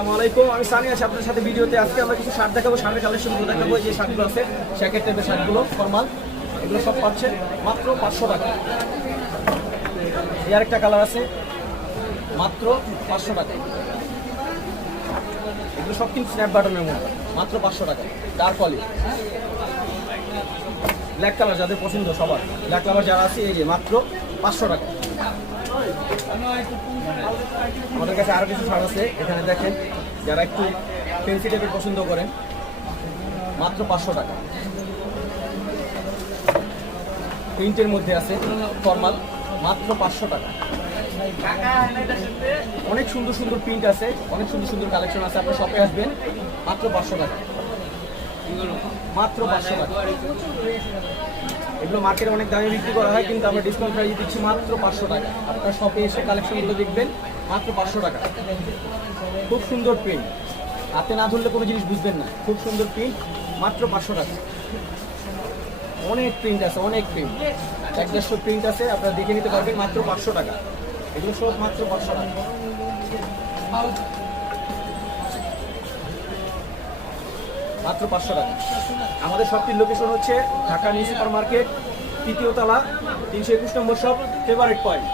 আসসালামাইকুম, আমি সানি আছি আপনার সাথে ভিডিওতে। আজকে আমরা কিছু শার্ট দেখাবো, শার্টের কালেকশনগুলো দেখাবো। এই যে শার্টগুলো আছে, জ্যাকেট টাইপের শার্টগুলো ফর্মাল, এগুলো সব পাচ্ছেন মাত্র 500 টাকা। এই আরেকটা কালার আছে মাত্র 500 টাকা। এগুলো সব কিন্তু স্ন্যাপ বাটনের মধ্যে, মাত্র 500 টাকা। ডার্ক কোয়ালিটি ব্ল্যাক কালার যাদের পছন্দ, সবার ব্ল্যাক কালার যারা আছে, এই যে মাত্র 500 টাকা। আমাদের কাছে আরো কিছু শার্ট আছে, এখানে দেখেন, যারা একটু ফ্যান্সি টাইপের পছন্দ করেন, মাত্র 500 টাকা। প্রিন্টের মধ্যে আছে ফর্মাল, মাত্র 500 টাকা। অনেক সুন্দর সুন্দর প্রিন্ট আছে, অনেক সুন্দর সুন্দর কালেকশন আছে। আপনার শপে আসবেন, মাত্র 500 টাকা, মাত্র 500 টাকা। এগুলো মার্কেটে অনেক দামে বিক্রি করা হয়, কিন্তু আমরা ডিসকাউন্ট প্রাইসে দিচ্ছি মাত্র 500 টাকা। আপনার শপে এসে কালেকশনগুলো দেখবেন, মাত্র 500 টাকা। খুব সুন্দর প্রিন্ট, হাতে না ধরলে কোনো জিনিস বুঝবেন না। খুব সুন্দর প্রিন্ট, মাত্র 500 টাকা। অনেক প্রিন্ট আছে, অনেক প্রিন্ট, 150 প্রিন্ট আছে, আপনারা দেখে নিতে পারবেন, মাত্র 500 টাকা। এগুলো সব মাত্র 500 টাকা, মাত্র 500 টাকা। আমাদের শপটির লোকেশন হচ্ছে ঢাকা নিউ সুপার মার্কেট, 3য় তলা, 321 নম্বর শপ, ফেভারিট পয়েন্ট।